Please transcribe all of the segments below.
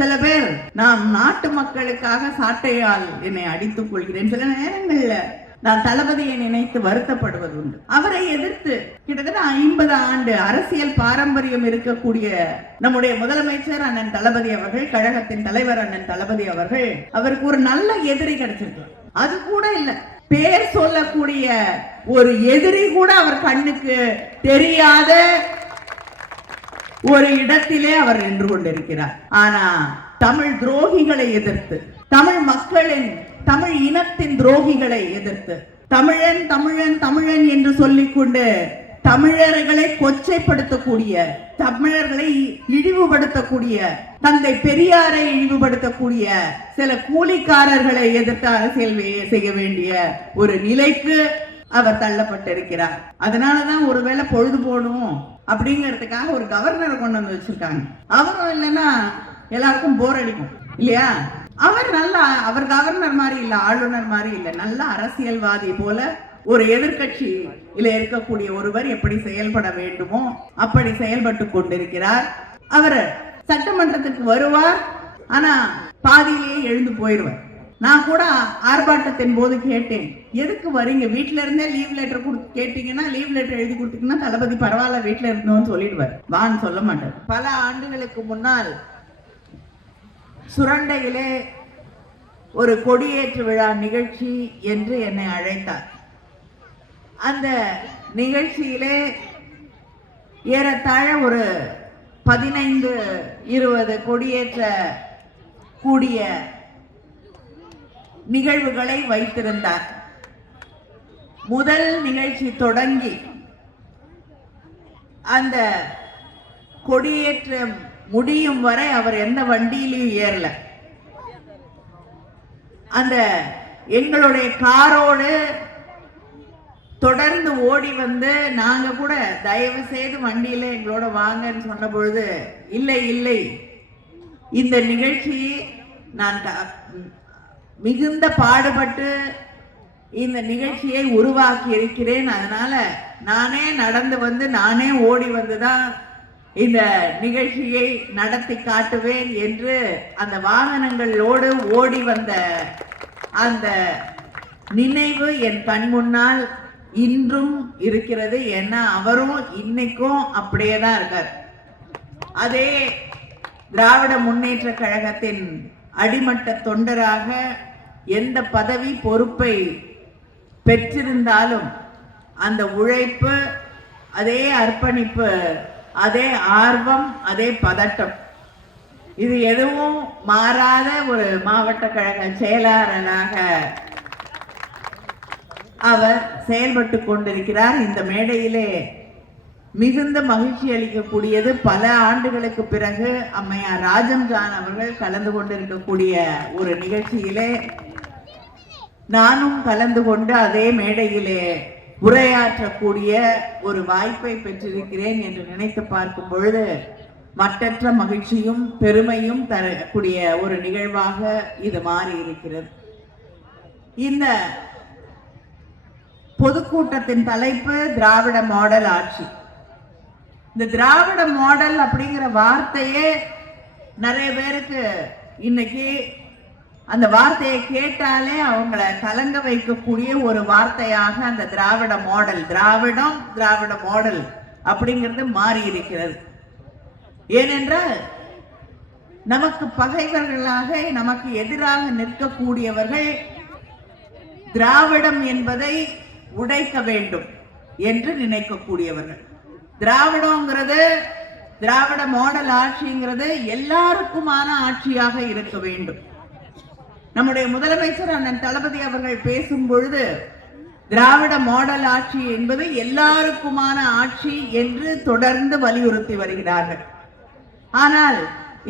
சில பேர் நான் நாட்டு மக்களுக்காக சாட்டையால் என்னை அடித்துக் கொள்கிறேன். சில நேரங்கள்ல நான் தளபதியை நினைத்து வருத்தப்படுவது உண்டு. அவரை எதிர்த்து கிட்டத்தட்ட 50 ஆண்டு அரசியல் பாரம்பரியம் இருக்கக்கூடிய நம்முடைய முதலமைச்சர் அண்ணன் தளபதி அவர்கள், கழகத்தின் தலைவர் அண்ணன் தளபதி அவர்கள், அவருக்கு ஒரு நல்ல எதிரி கிடைச்சிருக்கு. அது கூட இல்ல, பேர் சொல்லக்கூடிய ஒரு எதிரி கூட அவர் கண்ணுக்கு தெரியாத ஒரு இடத்திலே அவர் நின்று கொண்டிருக்கிறார். ஆனா தமிழ் துரோகிகளை எதிர்த்து, தமிழ் மக்களின், தமிழ் இனத்தின் துரோகிகளை எதிர்த்து, தமிழன் தமிழன் தமிழன் என்று சொல்லிக்கொண்டு தமிழர்களை கொச்சைப்படுத்தக்கூடிய, தமிழர்களை இழிவுபடுத்தக்கூடிய, தந்தை பெரியாரை இழிவுபடுத்தக்கூடிய சில கூலிக்காரர்களை எதிர்த்து அரசியல் செய்ய வேண்டிய ஒரு நிலைக்கு அவர் தள்ளப்பட்டிருக்கிறார். அதனாலதான் ஒருவேளை பொழுது போடும் அப்படிங்கிறதுக்காக ஒரு கவர்னரை கொண்டு வந்து வச்சிருக்காங்க. அவரும் இல்லைன்னா எல்லாருக்கும் போர் அடிக்கும் இல்லையா? அவர் கவர்னர் மாதிரி இல்ல, ஆளுநர் மாதிரி இல்ல, நல்ல அரசியல்வாதி போல ஒரு எதிர்கட்சி இருக்கக்கூடிய ஒருவர் எப்படி செயல்பட வேண்டுமோ அப்படி செயல்பட்டு கொண்டிருக்கிறார். அவர் சட்டமன்றத்துக்கு வருவார், ஆனா பாதியிலேயே எழுந்து போயிடுவார். நான் கூட ஆர்ப்பாட்டத்தின் போது கேட்டேன், எதுக்கு வரீங்க? வீட்டுல இருந்தே லீவ் லெட்டர் கேட்டீங்கன்னா, லீவ் லெட்டர் எழுதி கொடுத்தீங்கன்னா தளபதி பரவாயில்ல வீட்டுல இருந்தோம்னு சொல்லிடுவார், வான்னு சொல்ல மாட்டார். பல ஆண்டுகளுக்கு முன்னால் சுரண்டையிலே ஒரு கொடியேற்று விழா நிகழ்ச்சி என்று என்னை அழைத்தார். அந்த நிகழ்ச்சியிலே ஏறத்தாழ ஒரு 15-20 கொடியேற்ற கூடிய நிகழ்வுகளை வைத்திருந்தார். முதல் நிகழ்ச்சி தொடங்கி அந்த கொடியேற்றம் முடியும் வரை அவர் எந்த வண்டியிலையும் ஏறல. அந்த எங்களுடைய காரோடு தொடர்ந்து ஓடி வந்து நாங்க கூட தயவு செய்து வண்டியில எங்களோட வாங்கன்னு சொன்ன பொழுது, இல்லை இல்லை, இந்த நிகழ்ச்சி நான் மிகுந்த பாடுபட்டு இந்த நிகழ்ச்சியை உருவாக்கி இருக்கிறேன், அதனால நானே நடந்து வந்து நானே ஓடி வந்துதான் இந்த நிகழ்ச்சியை நடத்தி காட்டுவேன் என்று அந்த வாகனங்களோடு ஓடி வந்த அந்த நினைவு என் கண் முன்னால் இன்றும் இருக்கிறது. ஏன்னா அவரும் இன்னைக்கும் அப்படியே தான் இருக்கார். அதே திராவிட முன்னேற்ற கழகத்தின் அடிமட்ட தொண்டராக எந்த பதவி பொறுப்பை பெற்றிருந்தாலும் அந்த உழைப்பு, அதே அர்ப்பணிப்பு, அதே ஆர்வம், அதே பதட்டம், இது எதுவும் மாறாத ஒரு மாவட்ட கழக செயலாளராக அவர் செயல்பட்டு கொண்டிருக்கிறார். இந்த மேடையிலே மிகுந்த மகிழ்ச்சி அளிக்கக்கூடியது, பல ஆண்டுகளுக்கு பிறகு அம்மையார் ராஜம்ஜான் அவர்கள் கலந்து கொண்டிருக்கக்கூடிய ஒரு நிகழ்ச்சியிலே நானும் கலந்து கொண்டு அதே மேடையிலே உரையாற்றக்கூடிய ஒரு வாய்ப்பை பெற்றிருக்கிறேன் என்று நினைத்து பார்க்கும் பொழுது மற்றற்ற மகிழ்ச்சியும் பெருமையும் தரக்கூடிய ஒரு நிகழ்வாக இது மாறி இருக்கிறது. இந்த பொதுக்கூட்டத்தின் தலைப்பு திராவிட மாடல் ஆட்சி. இந்த திராவிட மாடல் அப்படிங்கிற வார்த்தையே நிறைய பேருக்கு இன்னைக்கு அந்த வார்த்தையை கேட்டாலே அவங்கள கலங்க வைக்கக்கூடிய ஒரு வார்த்தையாக அந்த திராவிட மாடல், திராவிட மாடல் அப்படிங்கிறது மாறி இருக்கிறது. ஏனென்றால் நமக்கு பகைவர்களாக, நமக்கு எதிராக நிற்கக்கூடியவர்கள் திராவிடம் என்பதை உடைக்க வேண்டும் என்று நினைக்கக்கூடியவர்கள். திராவிடங்கிறது, திராவிட மாடல் ஆட்சிங்கிறது எல்லாருக்குமான ஆட்சியாக இருக்க வேண்டும். நம்முடைய முதலமைச்சர் அண்ணன் தளபதி அவர்கள் பேசும் பொழுது திராவிட மாடல் ஆட்சி என்பது எல்லாருக்குமான ஆட்சி என்று தொடர்ந்து வலியுறுத்தி வருகிறார்கள். ஆனால்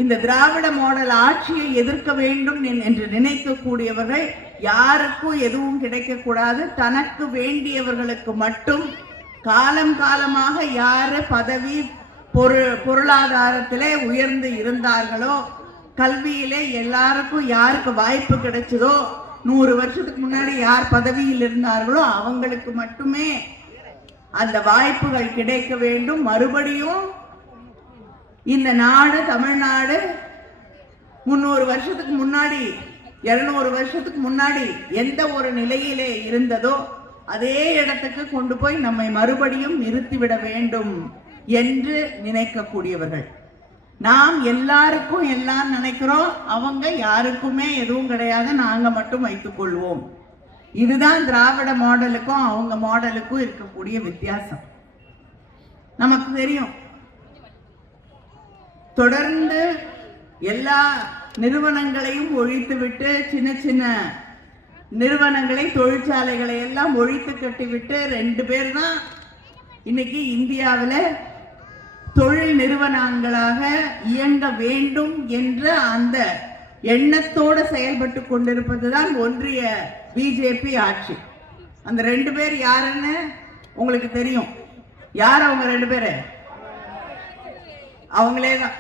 இந்த திராவிட மாடல் ஆட்சியை எதிர்க்க வேண்டும் என்று நினைக்கக்கூடியவர்கள் யாருக்கும் எதுவும் கிடைக்கக்கூடாது, தனக்கு வேண்டியவர்களுக்கு மட்டும் காலம் காலமாக யாரு பதவி பொருளாதாரத்திலே உயர்ந்து இருந்தார்களோ, கல்வியிலே எல்லாருக்கும் யாருக்கு வாய்ப்பு கிடைச்சதோ, 100 வருஷத்துக்கு முன்னாடி யார் பதவியில் இருந்தார்களோ அவங்களுக்கு மட்டுமே அந்த வாய்ப்புகள் கிடைக்க வேண்டும். மறுபடியும் இந்த நாடு, தமிழ்நாடு 300 வருஷத்துக்கு முன்னாடி 200 வருஷத்துக்கு முன்னாடி எந்த ஒரு நிலையிலே இருந்ததோ அதே இடத்துக்கு கொண்டு போய் நம்மை மறுபடியும் நிறுத்திவிட வேண்டும் என்று நினைக்கக்கூடியவர்கள். நாம் எல்லாருக்கும் எல்லாம் நினைக்கிறோம், அவங்க யாருக்குமே எதுவும் கிடையாது, நாங்க மட்டும் வைத்துக் கொள்வோம். இதுதான் திராவிட மாடலுக்கும் அவங்க மாடலுக்கும் இருக்கக்கூடிய வித்தியாசம். நமக்கு தெரியும், தொடர்ந்து எல்லா நிறுவனங்களையும் ஒழித்துவிட்டு சின்ன சின்ன நிறுவனங்களை தொழிற்சாலைகளை எல்லாம் ஒழித்து கட்டிவிட்டு 2 பேர் தான் இன்னைக்கு இந்தியாவில் தொழில் நிறுவனங்களாக இயங்க வேண்டும் என்ற அந்த எண்ணத்தோடு செயல்பட்டு கொண்டிருப்பதுதான் ஒன்றிய பிஜேபி ஆட்சி. அந்த 2 பேர் யாருன்னு உங்களுக்கு தெரியும். யார் அவங்க 2 பேரு? அவங்களே தான்.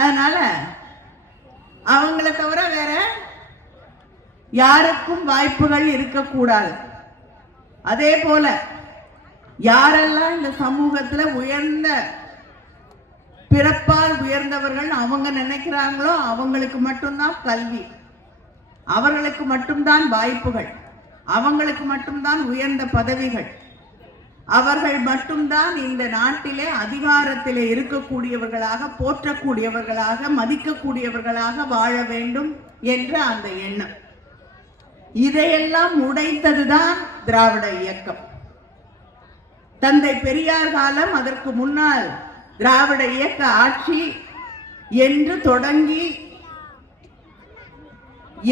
அதனால அவங்கள தவிர வேற யாருக்கும் வாய்ப்புகள் இருக்கக்கூடாது. அதே போல யாரெல்லாம் இந்த சமூகத்துல உயர்ந்த பிறப்பால் உயர்ந்தவர்கள் அவங்க நினைக்கிறாங்களோ அவங்களுக்கு மட்டும்தான் கல்வி, அவர்களுக்கு மட்டும்தான் வாய்ப்புகள், அவங்களுக்கு மட்டும்தான் உயர்ந்த பதவிகள், அவர்கள் மட்டும்தான் இந்த நாட்டிலே அதிகாரத்திலே இருக்கக்கூடியவர்களாக, போற்றக்கூடியவர்களாக, மதிக்கக்கூடியவர்களாக வாழ வேண்டும் என்ற அந்த எண்ணம். இதையெல்லாம் உடைத்ததுதான் திராவிட இயக்கம். தந்தை பெரியார் காலம், அதற்கு முன்னால் திராவிட இயக்க ஆட்சி என்று தொடங்கி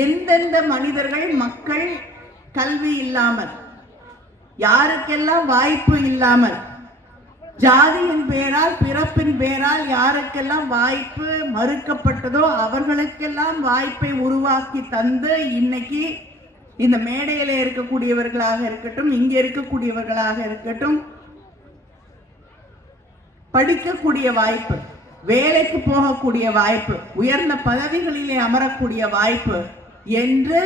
எந்தெந்த மனிதர்கள், மக்கள் கல்வி இல்லாமல், யாருக்கெல்லாம் வாய்ப்பு இல்லாமல், ஜாதியின் பேரால், பிறப்பின் பேரால் யாருக்கெல்லாம் வாய்ப்பு மறுக்கப்பட்டதோ அவர்களுக்கெல்லாம் வாய்ப்பை உருவாக்கி தந்து இன்னைக்கு இந்த மேடையில இருக்கக்கூடியவர்களாக இருக்கட்டும், இங்க இருக்கக்கூடியவர்களாக இருக்கட்டும், படிக்கக்கூடிய வாய்ப்பு, வேலைக்கு போகக்கூடிய வாய்ப்பு, உயர்ந்த பதவிகளிலே அமரக்கூடிய வாய்ப்பு என்று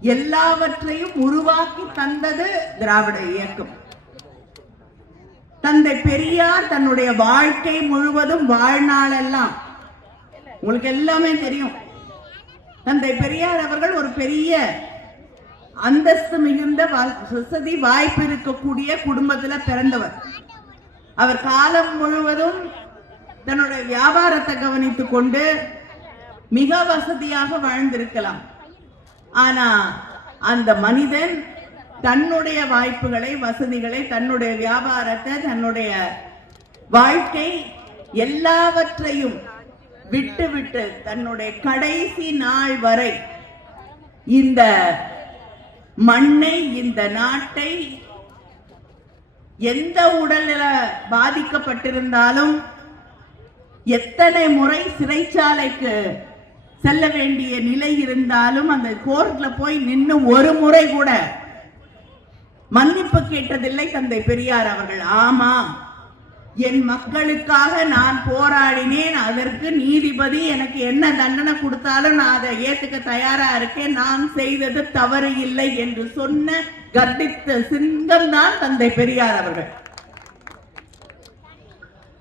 எல்லாவற்றையும் உருவாக்கி தந்தது திராவிட இயக்கம். தந்தை பெரியார் தன்னுடைய வாழ்க்கை முழுவதும், வாழ்நாளெல்லாம் உங்களுக்கு எல்லாமே தெரியும், தந்தை பெரியார் அவர்கள் ஒரு பெரிய அந்தஸ்து மிகுந்த வசதி வாய்ப்பு இருக்கக்கூடிய குடும்பத்தில் பிறந்தவர். அவர் காலம் முழுவதும் தன்னுடைய வியாபாரத்தை கவனித்துக் கொண்டு மிக வசதியாக வாழ்ந்திருக்கலாம். ஆனா அந்த மனிதன் தன்னுடைய வாய்ப்புகளை, வசதிகளை, தன்னுடைய வியாபாரத்தை, தன்னுடைய வாழ்க்கை எல்லாவற்றையும் விட்டுவிட்டு தன்னுடைய கடைசி நாள் வரை இந்த மண்ணை, இந்த நாட்டை, எந்த உடல்நல பாதிக்கப்பட்டிருந்தாலும், எத்தனை முறை சிறைச்சாலைக்கு செல்ல வேண்டிய நிலை இருந்தாலும், அந்த கோர்ட்ல போய் நின்று ஒரு முறை கூட மன்னிப்பு கேட்டதில்லை தந்தை பெரியார் அவர்கள். ஆமாம், என் மக்களுக்காக நான் போராடினேன், அதற்கு நீதிபதி எனக்கு என்ன தண்டனை கொடுத்தாலும் நான் அதை ஏத்துக்க தயாரா இருக்கேன், நான் செய்தது தவறு இல்லை என்று சொன்ன கர்ப்பித்த சிங்கம் தான் தந்தை பெரியார் அவர்கள்.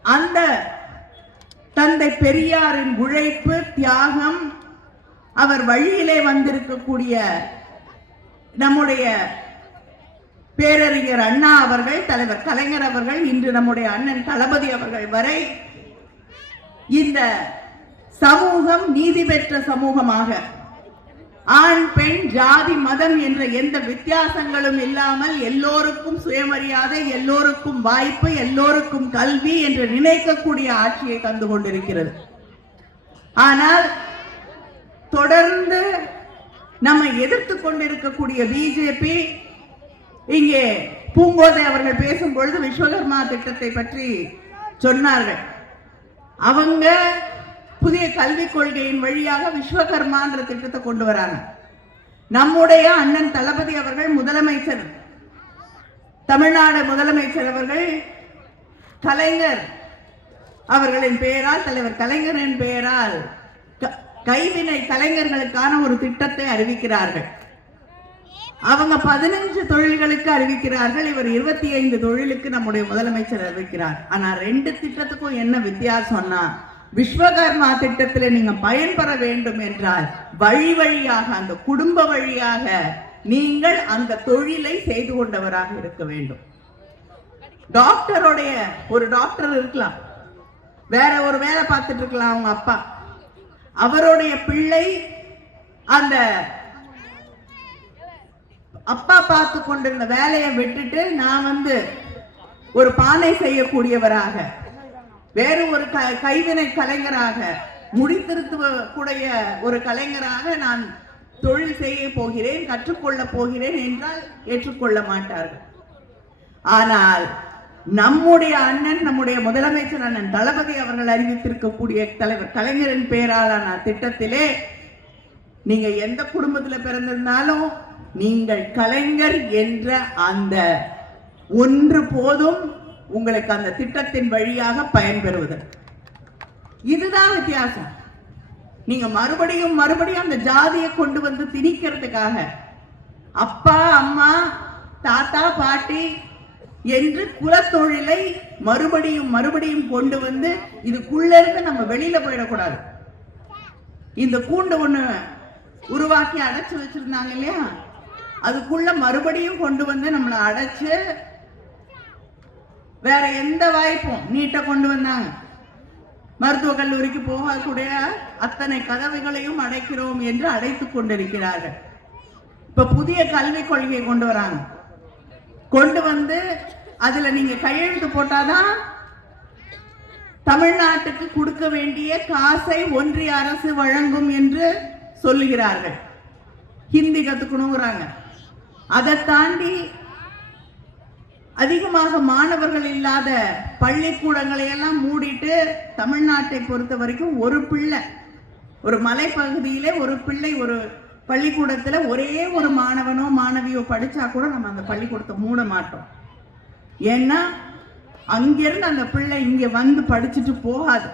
அந்த தந்தை பெரியாரின் உழைப்பு, தியாகம், அவர் வழியிலே வந்திருக்கக்கூடிய நம்முடைய பேரறிஞர் அண்ணா அவர்கள், தலைவர் கலைஞர் அவர்கள், இன்று நம்முடைய அண்ணன் தளபதி அவர்கள் வரை இந்த சமூகம் நீதி பெற்ற சமூகமாக, ஆண், பெண், ஜாதி, மதம் என்ற எந்த வித்தியாசங்களும் இல்லாமல் எல்லோருக்கும் சுயமரியாதை, எல்லோருக்கும் வாய்ப்பு, எல்லோருக்கும் கல்வி என்று நினைக்கக்கூடிய ஆட்சியை தந்து கொண்டிருக்கிறது. ஆனால் தொடர்ந்து நம்மை எதிர்த்து கொண்டிருக்கக்கூடிய பிஜேபி, இங்கே பூங்கோதை அவர்கள் பேசும் பொழுது விஸ்வகர்மா திட்டத்தை பற்றி சொன்னார்கள். அவங்க புதிய கல்விக் கொள்கையின் வழியாக விஸ்வகர்மா என்ற திட்டத்தை கொண்டு வராங்க. நம்முடைய அண்ணன் தளபதி அவர்கள் முதலமைச்சர், தமிழ்நாடு முதலமைச்சர் அவர்கள் கலைஞர் அவர்களின் பெயரால், தலைவர் கலைஞரின் பெயரால் கைவினை கலைஞர்களுக்கான ஒரு திட்டத்தை அறிவிக்கிறார்கள். அவங்க 15 தொழில்களுக்கு அறிவிக்கிறார்கள், இவர் 25 தொழிலுக்கு நம்முடைய முதலமைச்சர் அறிவிக்கிறார். ஆனா 2 திட்டத்துக்கும் என்ன வித்தியாசம்னா, விஸ்வகர்மா திட்டத்தில் நீங்க பயன்பெற வேண்டும் என்றால் வழி வழியாக அந்த குடும்ப வழியாக நீங்கள் அந்த தொழிலை செய்து கொண்டவராக இருக்க வேண்டும். டாக்டருடைய ஒரு டாக்டர் இருக்கலாம், வேற ஒரு வேலை பார்த்துட்டு இருக்கலாம் அவங்க அப்பா, அவருடைய பிள்ளை அந்த அப்பா பார்த்து கொண்டிருந்த வேலையை விட்டுட்டு நான் ஒரு பானை செய்யக்கூடியவராக, வேறு ஒரு கைவினை கலைஞராக, முடித்திருத்தக்கூடிய ஒரு கலைஞராக நான் தொழில் செய்ய போகிறேன், கற்றுக்கொள்ள போகிறேன் என்றால் ஏற்றுக்கொள்ள மாட்டார்கள். ஆனால் நம்முடைய அண்ணன், நம்முடைய முதலமைச்சர் அண்ணன் தளபதி அவர்கள் அறிவித்திருக்கக்கூடிய தலைவர் கலைஞரின் பெயராலான திட்டத்திலே நீங்க எந்த குடும்பத்தில் பிறந்திருந்தாலும் நீங்கள் கலைஞர் என்ற அந்த ஒன்று போதும் உங்களுக்கு அந்த திட்டத்தின் வழியாக பயன்பெறுவது. இதுதான் வித்தியாசம். நீங்க மறுபடியும் மறுபடியும் அந்த ஜாதியை கொண்டு வந்து திணிக்கிறதுக்காக அப்பா அம்மா தாத்தா பாட்டி என்று குலத்தொழிலை மறுபடியும் மறுபடியும் கொண்டு வந்து இதுக்குள்ள இருந்து நம்ம வெளியில போயிடக்கூடாது. இந்த கூண்டு ஒண்ணு உருவாக்கி அடைச்சு வச்சிருந்தாங்க இல்லையா, அதுக்குள்ள மறுபடியும் கொண்டு வந்து நம்மளை அடைச்சு வேற எந்த வாய்ப்பும் நீட்ட கொண்டு வந்தாங்க. மருத்துவக் கல்லூரிக்கு போகக்கூடிய அத்தனை கதவுகளையும் அடைக்கிறோம் என்று அடைத்துக் கொண்டிருக்கிறார்கள். இப்ப புதிய கல்விக் கொள்கையை கொண்டு வராங்க. கொண்டு வந்து அதுல நீங்க கையெழுத்து போட்டாதான் தமிழ்நாட்டுக்கு கொடுக்க வேண்டிய காசை ஒன்றிய அரசு வழங்கும் என்று சொல்லுகிறார்கள். ஹிந்தி கத்துக்கணுங்கிறாங்க. அதை தாண்டி அதிகமாக மாணவர்கள் இல்லாத பள்ளிக்கூடங்களை எல்லாம் மூடிட்டு தமிழ்நாட்டை பொறுத்த வரைக்கும் ஒரு பிள்ளை, ஒரு மலைப்பகுதியிலே ஒரு பிள்ளை ஒரு பள்ளிக்கூடத்துல ஒரே ஒரு மாணவனோ மாணவியோ படிச்சா கூட நம்ம அந்த பள்ளிக்கூடத்தை மூட மாட்டோம். ஏன்னா அங்கிருந்து அந்த பிள்ளை இங்க வந்து படிச்சுட்டு போகாது.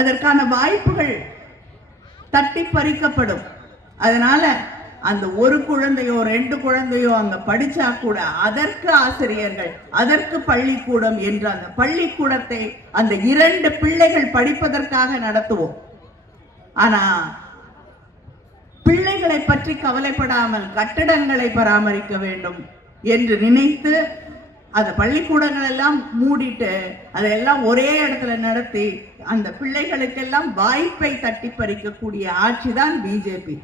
அதற்கான வாய்ப்புகள் தட்டி பறிக்கப்படும். அதனால அந்த ஒரு குழந்தையோ ரெண்டு குழந்தையோ அங்க படிச்சா கூட அதற்கு ஆசிரியர்கள், அதற்கு பள்ளிக்கூடம் என்று அந்த பள்ளிக்கூடத்தை அந்த 2 பிள்ளைகள் படிப்பதற்காக நடத்துவோம். ஆனா பிள்ளைகளை பற்றி கவலைப்படாமல் கட்டடங்களை பராமரிக்க வேண்டும் என்று நினைத்து அந்த பள்ளிக்கூடங்கள் எல்லாம் மூடிட்டு அதெல்லாம் ஒரே இடத்துல நடத்தி அந்த பிள்ளைகளுக்கெல்லாம் வாய்ப்பை தட்டி பறிக்கக்கூடிய ஆட்சி தான் பிஜேபி.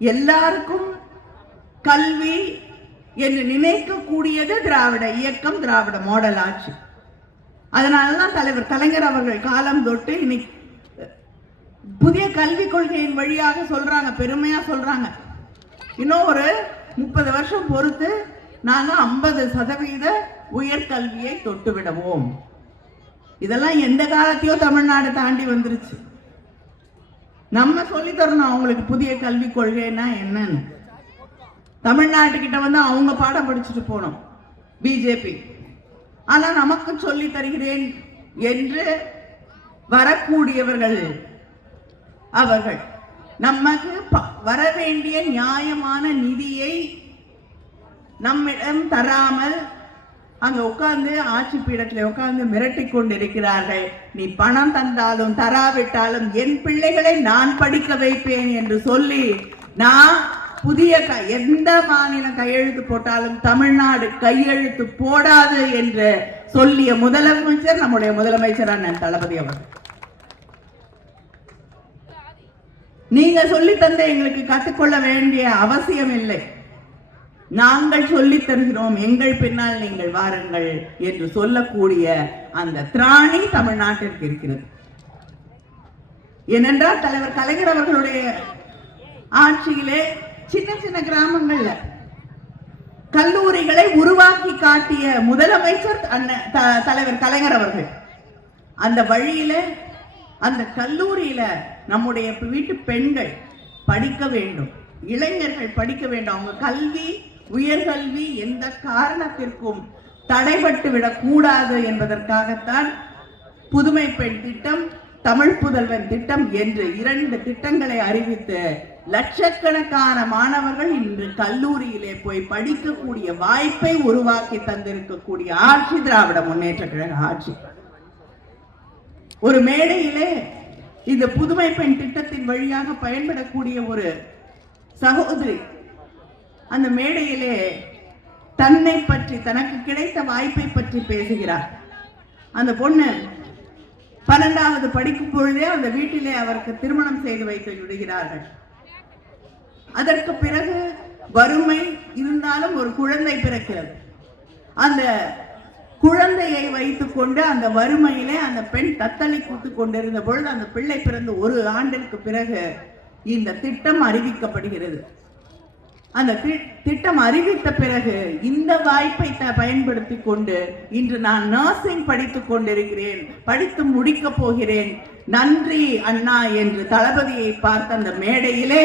எல்லாருக்கும் கல்வி என்று நினைக்கக்கூடியது திராவிட இயக்கம், திராவிட மாடல் ஆட்சி. அதனாலதான் தலைவர் கலைஞர் அவர்கள் காலம் தொட்டு இன்னைக்கு புதிய கல்விக் கொள்கையின் வழியாக சொல்றாங்க, பெருமையா சொல்றாங்க, இன்னும் ஒரு 30 வருஷம் பொறுத்து நாங்க 50% உயர்கல்வியை தொட்டு விடுவோம். இதெல்லாம் எந்த காலத்தையோ தமிழ்நாடு தாண்டி வந்துருச்சு. நம்ம சொல்லி தரணும் அவங்களுக்கு புதிய கல்விக் கொள்கைன்னா என்னன்னு. தமிழ்நாட்டுக்கிட்ட வந்து அவங்க பாடம் படிச்சுட்டு போனோம் பிஜேபி. ஆனா நமக்கு சொல்லி தருகிறேன் என்று வரக்கூடியவர்கள் அவர்கள் நமக்கு வர வேண்டிய நியாயமான நிதியை நம்மிடம் தராமல் அங்க உட்கார்ந்து ஆட்சி பீடத்தில் உட்கார்ந்து மிரட்டி கொண்டிருக்கிறார்கள். நீ பணம் தந்தாலும் தராவிட்டாலும் என் பிள்ளைகளை நான் படிக்க வைப்பேன் என்று சொல்லி நான் புதிய எந்த மாநிலம் கையெழுத்து போட்டாலும் தமிழ்நாடு கையெழுத்து போடாது என்று சொல்லிய முதலமைச்சர் நம்முடைய முதலமைச்சர் அண்ணன் தளபதி அவர்கள். நீங்க சொல்லி தந்த எங்களுக்கு கற்றுக்கொள்ள வேண்டிய அவசியம் இல்லை, நாங்கள் சொல்லி தருகிறோம், எங்கள் பின்னால் நீங்கள் வாருங்கள் என்று சொல்லக்கூடிய அந்த திராணி தமிழ்நாட்டிற்கு இருக்கிறது. ஏனென்றால் தலைவர் கலைஞர் அவர்களுடைய ஆட்சியிலே சின்ன சின்ன கிராமங்கள்ல கல்லூரிகளை உருவாக்கி காட்டிய முதலமைச்சர் தலைவர் கலைஞர் அவர்கள். அந்த வழியில அந்த கல்லூரியில நம்முடைய வீட்டு பெண்கள் படிக்க வேண்டும், இளைஞர்கள் படிக்க வேண்டும். அவங்க கல்வி, உயர்கல்வி எந்த காரணத்திற்கும் தடைபட்டு விடக்கூடாது என்பதற்காகத்தான் புதுமை பெண் திட்டம், தமிழ் புதல்வன் திட்டம் என்று 2 திட்டங்களை அறிவித்து லட்சக்கணக்கான மாணவர்கள் இன்று கல்லூரியிலே போய் படிக்கக்கூடிய வாய்ப்பை உருவாக்கி தந்திருக்கக்கூடிய ஆட்சி திராவிட முன்னேற்ற கழக ஆட்சி. ஒரு மேடையிலே இந்த புதுமை பெண் திட்டத்தின் வழியாக பயன்படக்கூடிய ஒரு சகோதரி அந்த மேடையிலே தன்னை பற்றி, தனக்கு கிடைத்த வாய்ப்பை பற்றி பேசுகிறார். அந்த பொண்ணு 12வது படிக்கும் பொழுதே அந்த வீட்டிலே அவருக்கு திருமணம் செய்து வைத்து விடுகிறார்கள். அதற்கு பிறகு வறுமை இருந்தாலும் ஒரு குழந்தை பிறக்கிறது. அந்த குழந்தையை வைத்துக் கொண்டு அந்த வறுமையிலே அந்த பெண் தத்தளித்து கொண்டிருந்த பொழுது அந்த பிள்ளை பிறந்து 1 ஆண்டிற்கு பிறகு இந்த திட்டம் அறிவிக்கப்படுகிறது. அந்த திட்டம் அறிவித்த பிறகு இந்த வாய்ப்பை பயன்படுத்தி கொண்டு இன்று நான் நர்சிங் படித்துக் கொண்டிருக்கிறேன், படித்து முடிக்க போகிறேன், நன்றி அண்ணா என்று தளபதியை பார்த்த அந்த மேடையிலே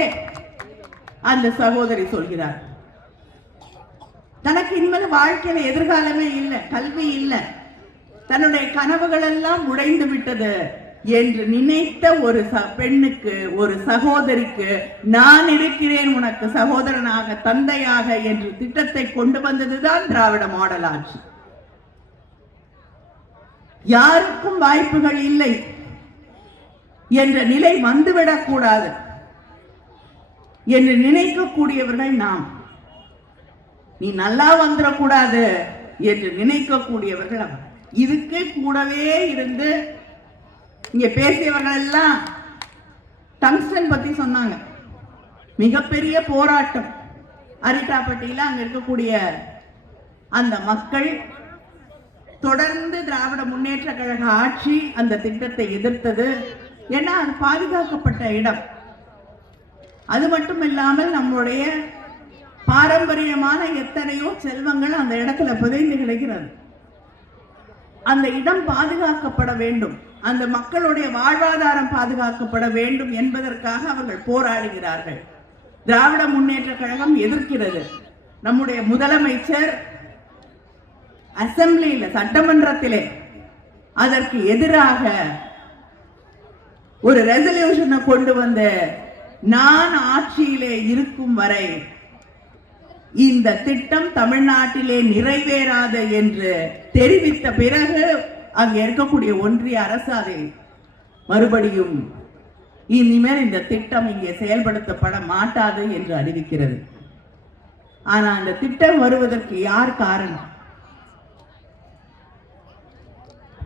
அந்த சகோதரி சொல்கிறார், தனக்கு இனிமேல் வாழ்க்கையில எதிர்காலமே இல்லை, கல்வி இல்லை, தன்னுடைய கனவுகள் எல்லாம் உடைந்து விட்டது என்று நினைத்த ஒரு பெண்ணுக்கு, ஒரு சகோதரிக்கு நான் இருக்கிறேன் உனக்கு சகோதரனாக, தந்தையாக என்று திட்டத்தை கொண்டு வந்ததுதான் திராவிட மாடல் ஆட்சி. யாருக்கும் வாய்ப்புகள் இல்லை என்ற நிலை வந்துவிடக் கூடாது என்று நினைக்கக்கூடியவர்கள் நாம். நீ நல்லா வந்துடக்கூடாது என்று நினைக்கக்கூடியவர்கள் அவர். இதுக்கு கூடவே இருந்து இங்க பேசியவர்கள் எல்லாம் டங்ஸ்டன் பத்தி சொன்னாங்க. மிகப்பெரிய போராட்டம் அரிட்டாப்பட்டியில அங்க இருக்கக்கூடிய அந்த மக்கள் தொடர்ந்து திராவிட முன்னேற்ற கழக ஆட்சி அந்த திட்டத்தை எதிர்த்தது. ஏன்னா அது பாதுகாக்கப்பட்ட இடம். அது மட்டும் இல்லாமல் நம்முடைய பாரம்பரியமான எத்தனையோ செல்வங்கள் அந்த இடத்துல புதைந்து கிடைக்கிறது. அந்த இடம் பாதுகாக்கப்பட வேண்டும், அந்த மக்களுடைய வாழ்வாதாரம் பாதுகாக்கப்பட வேண்டும் என்பதற்காக அவர்கள் போராடுகிறார்கள். திராவிட முன்னேற்ற கழகம் எதிர்க்கிறது. நம்முடைய முதலமைச்சர் அசெம்பிளியில, சட்டமன்றத்திலே அதற்கு எதிராக ஒரு ரெசல்யூஷனை கொண்டு வந்து நான் ஆட்சியிலே இருக்கும் வரை இந்த திட்டம் தமிழ்நாட்டிலே நிறைவேறாது என்று தெரிவித்த பிறகு அங்க இருக்கக்கூடிய ஒன்றிய அரசு அதை மறுபடியும் இனிமேல் இந்த திட்டம் இங்கே செயல்படுத்தப்பட மாட்டாது என்று அறிவிக்கிறது. ஆனா அந்த திட்டம் வருவதற்கு யார் காரணம்?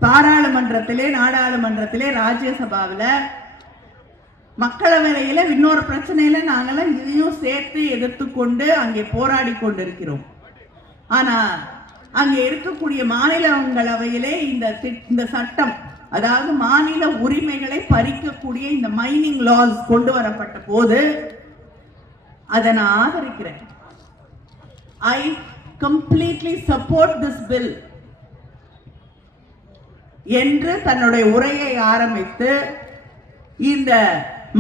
பாராளுமன்றத்திலே, நாடாளுமன்றத்திலே, ராஜ்யசபாவில, மக்களவையில இன்னொரு பிரச்சனையில நாங்கெல்லாம் இதையும் சேர்த்து எதிர்த்து கொண்டு அங்கே போராடி கொண்டிருக்கிறோம். ஆனா அங்கே இருக்கக்கூடிய மாநிலங்களவையிலே இந்த சட்டம், அதாவது மாநில உரிமைகளை பறிக்கக்கூடிய இந்த மைனிங் லாஸ் கொண்டு வரப்பட்ட போது அதை நான் ஆதரிக்கிறேன். I completely support this bill என்று தன்னுடைய உரையை ஆரம்பித்து இந்த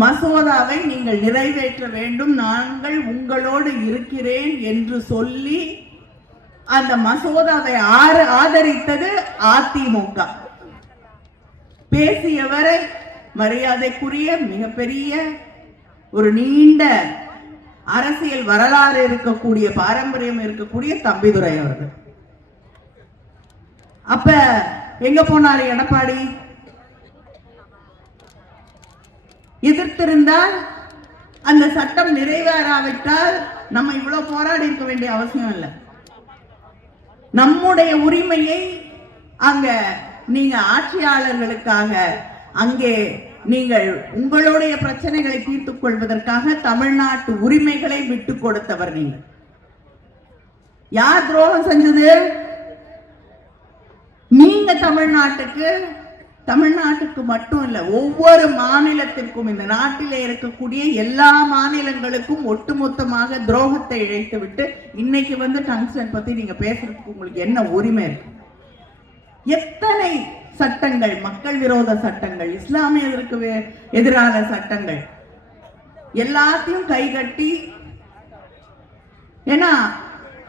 மசோதாவை நீங்கள் நிறைவேற்ற வேண்டும், நாங்கள் உங்களோடு இருக்கிறேன் என்று சொல்லி அந்த மசோதாவை ஆதரித்தது அதிமுக. பேசியவரை மரியாதைக்குரிய மிகப்பெரிய ஒரு நீண்ட அரசியல் வரலாறு இருக்கக்கூடிய, பாரம்பரியம் இருக்கக்கூடிய தம்பிதுரை அவர்கள். அப்ப எங்க போனாரு எடப்பாடி? எதிர்த்திருந்தால் அந்த சட்டம் நிறைவேறாவிட்டால் நம்ம இவ்வளவு போராடி இருக்க வேண்டிய அவசியம் இல்லை. நம்முடைய உரிமையை அங்க நீங்க ஆட்சியாளர்களுக்காக, அங்கே நீங்கள் உங்களுடைய பிரச்சனைகளை தீர்த்துக் கொள்வதற்காக தமிழ்நாட்டு உரிமைகளை விட்டு கொடுத்தவர் நீங்க. யார் துரோகம் செஞ்சது? நீங்க தமிழ்நாட்டுக்கு மட்டும் இல்ல, ஒவ்வொரு மாநிலத்திற்கும், இந்த நாட்டிலே இருக்கக்கூடிய எல்லா மாநிலங்களுக்கும் ஒட்டுமொத்தமாக துரோகத்தை இழைத்து விட்டு இன்னைக்கு வந்து டங்ஸ்டன் பத்தி நீங்க பேசுறதுக்கு உங்களுக்கு என்ன உரிமை இருக்கு? எத்தனை சட்டங்கள், மக்கள் விரோத சட்டங்கள், இஸ்லாமியர்களுக்கு எதிரான சட்டங்கள் எல்லாத்தையும் கைகட்டி, ஏன்னா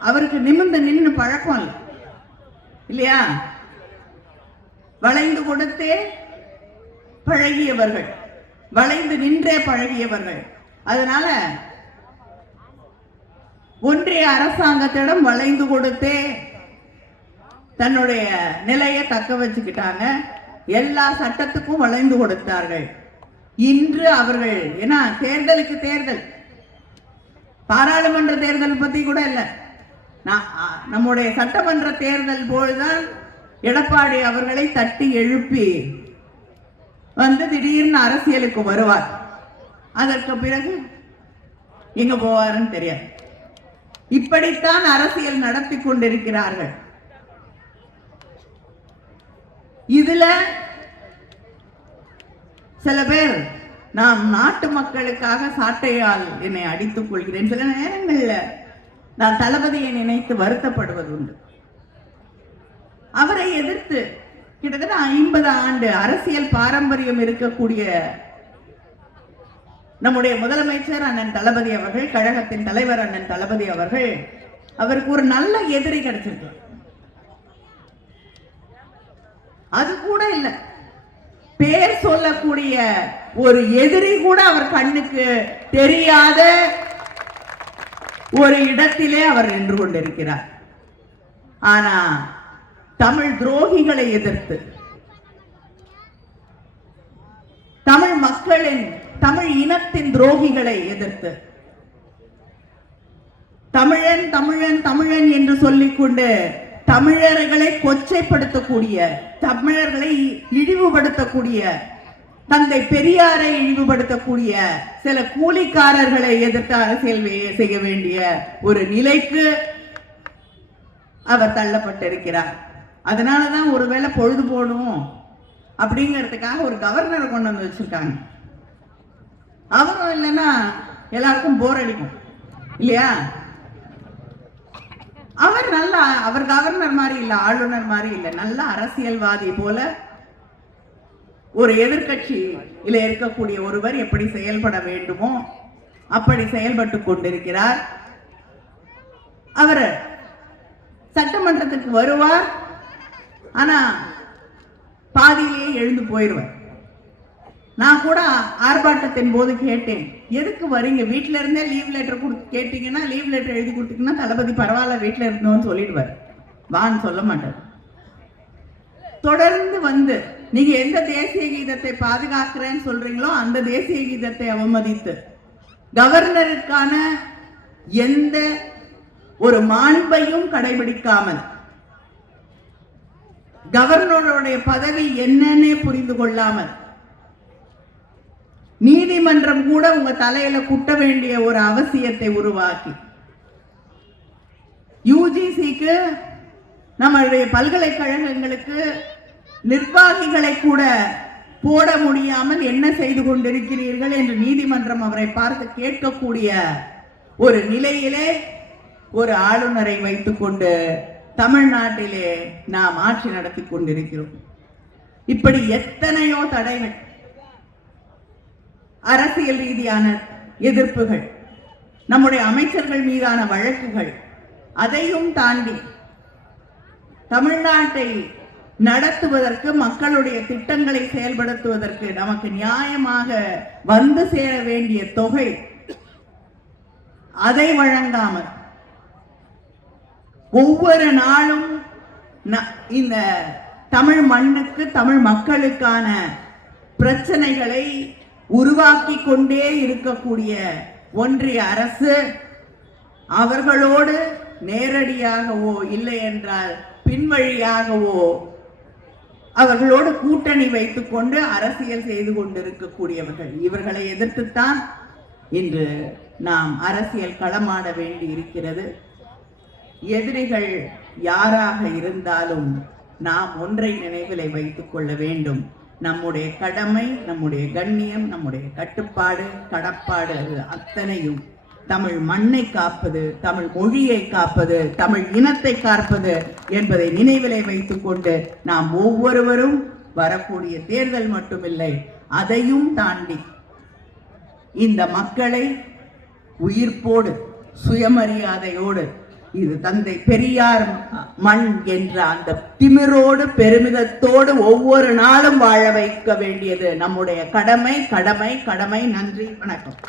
அவருக்கு நிமிர்ந்து நின்று பழக்கம் இல்லை இல்லையா? வளைந்து கொடுத்தே பழகியவர்கள், வளைந்து நின்றே பழகியவர்கள். அதனால ஒன்றிய அரசாங்கத்திடம் வளைந்து கொடுத்தே தன்னுடைய நிலையை தக்க வச்சுக்கிட்டாங்க. எல்லா சட்டத்துக்கும் வளைந்து கொடுத்தார்கள். இன்று அவர்கள் ஏன்னா தேர்தலுக்கு தேர்தல், பாராளுமன்ற தேர்தல் பத்தி கூட இல்லை, நம்முடைய சட்டமன்ற தேர்தல் போல்தான் எடப்பாடி அவர்களை தட்டி எழுப்பி வந்து திடீர்னு அரசியலுக்கு வருவார். அதற்கு பிறகு எங்க போவாருன்னு தெரியாது. இப்படித்தான் அரசியல் நடத்தி கொண்டிருக்கிறார்கள். இதுல சில பேர் நாம் நாட்டு மக்களுக்காக சாட்டையால் என்னை அடித்துக் கொள்கிறேன். சில நேரங்கள்ல நான் தளபதியை நினைத்து வருத்தப்படுவது உண்டு. அவரை எதிர்த்து கிட்டத்தட்ட 50 ஆண்டு அரசியல் பாரம்பரியம் இருக்கக்கூடிய நம்முடைய முதலமைச்சர் அண்ணன் தளபதி அவர்கள், கழகத்தின் தலைவர் அண்ணன் தளபதி அவர்கள், அவருக்கு ஒரு நல்ல எதிரி கிடைச்சிருக்கு. அது கூட இல்ல, பேர் சொல்லக்கூடிய ஒரு எதிரி கூட அவர் கண்ணுக்கு தெரியாத ஒரு இடத்திலே அவர் நின்று கொண்டிருக்கிறார். ஆனா தமிழ் துரோகிகளை எதிர்த்து, தமிழ் மக்களின், தமிழ் இனத்தின் துரோகிகளை எதிர்த்து, தமிழன் தமிழன் தமிழன் என்று சொல்லிக்கொண்டு தமிழர்களை கொச்சைப்படுத்தக்கூடிய, தமிழர்களை இழிவுபடுத்தக்கூடிய, தந்தை பெரியாரை இழிவுபடுத்தக்கூடிய சில கூலிக்காரர்களை எதிர்த்து அரசியல் செய்ய வேண்டிய ஒரு நிலைக்கு அவர் தள்ளப்பட்டிருக்கிறார். அதனாலதான் ஒருவேளை பொழுது போடும் அப்படிங்கிறதுக்காக ஒரு கவர்னரை கொண்டு வந்து வச்சிருக்காங்க. அவரும் இல்லைன்னா எல்லாருக்கும் போர் அடிக்கும் இல்லையா? அவர் நல்ல, அவர் கவர்னர் மாதிரி இல்ல, ஆளுநர் மாதிரி இல்ல, நல்ல அரசியல்வாதி போல ஒரு எதிர்கட்சியில இருக்கக்கூடிய ஒருவர் எப்படி செயல்பட வேண்டுமோ அப்படி செயல்பட்டு கொண்டிருக்கிறார். அவர் சட்டமன்றத்துக்கு வருவார், ஆனா பாதியிலேயே எழுந்து போயிடுவார். நான் கூட ஆர்ப்பாட்டத்தின் போது கேட்டேன், எதுக்கு வரீங்க? வீட்டுல இருந்தே லீவ் லெட்டர் கேட்டீங்கன்னா, லீவ் லெட்டர் எழுதி கொடுத்தீங்கன்னா தளபதி பரவாயில்ல வீட்டுல இருக்கணும்னு சொல்லிடுவார், வான்னு சொல்ல மாட்டார். தொடர்ந்து வந்து நீங்க எந்த தேசிய கீதத்தை பாதுகாக்கிறேன்னு சொல்றீங்களோ அந்த தேசிய கீதத்தை அவமதித்து, கவர்னருக்கான எந்த ஒரு மாண்பையும் கடைபிடிக்காமல், கவர்னருடைய பதவி என்னன்னே புரிந்து கொள்ளாமல், நீதிமன்றம் கூட உங்க தலையில குட்ட வேண்டிய ஒரு அவசியத்தை உருவாக்கி, யுஜிசிக்கு, நம்மளுடைய பல்கலைக்கழகங்களுக்கு நிர்வாகிகளை கூட போட முடியாமல் என்ன செய்து கொண்டிருக்கிறீர்கள் என்று நீதிமன்றம் அவரை பார்த்து கேட்கக்கூடிய ஒரு நிலையிலே ஒரு ஆளுநரை வைத்துக் கொண்டு தமிழ்நாட்டிலே நாம் ஆட்சி நடத்தி கொண்டிருக்கிறோம். இப்படி எத்தனையோ தடைகள், அரசியல் ரீதியான எதிர்ப்புகள், நம்முடைய அமைச்சர்கள் மீதான வழக்குகள், அதையும் தாண்டி தமிழ்நாட்டை நடத்துவதற்கு, மக்களுடைய திட்டங்களை செயல்படுத்துவதற்கு நமக்கு நியாயமாக வந்து சேர வேண்டிய தொகை அதை வழங்காமல் ஒவ்வொரு நாளும் இந்த தமிழ் மண்ணுக்கு, தமிழ் மக்களுக்கான பிரச்சனைகளை உருவாக்கி கொண்டே இருக்கக்கூடிய ஒன்றிய அரசு அவர்களோடு நேரடியாகவோ இல்லை என்றால் பின்வழியாகவோ அவர்களோடு கூட்டணி வைத்துக் கொண்டு அரசியல் செய்து கொண்டிருக்கக்கூடியவர்கள். இவர்களை எதிர்த்துத்தான் இன்று நாம் அரசியல் களமாட வேண்டி இருக்கிறது. எதிரிகள் யாராக இருந்தாலும் நாம் ஒன்றை நினைவிலை வைத்துக் கொள்ள வேண்டும், நம்முடைய கடமை, நம்முடைய கண்ணியம், நம்முடைய கட்டுப்பாடு, கடப்பாடு அத்தனையும் தமிழ் மண்ணை காப்பது, தமிழ் மொழியை காப்பது, தமிழ் இனத்தை காப்பது என்பதை நினைவிலை வைத்துக் கொண்டு நாம் ஒவ்வொருவரும் வரக்கூடிய தேர்தல் மட்டுமில்லை, அதையும் தாண்டி இந்த மக்களை உயிர்ப்போடு, சுயமரியாதையோடு, இது தந்தை பெரியார் மண் என்ற அந்த திமிரோடு, பெருமிதத்தோடு ஒவ்வொரு நாளும் வாழ வைக்க வேண்டியது நம்முடைய கடமை, கடமை, கடமை. நன்றி, வணக்கம்.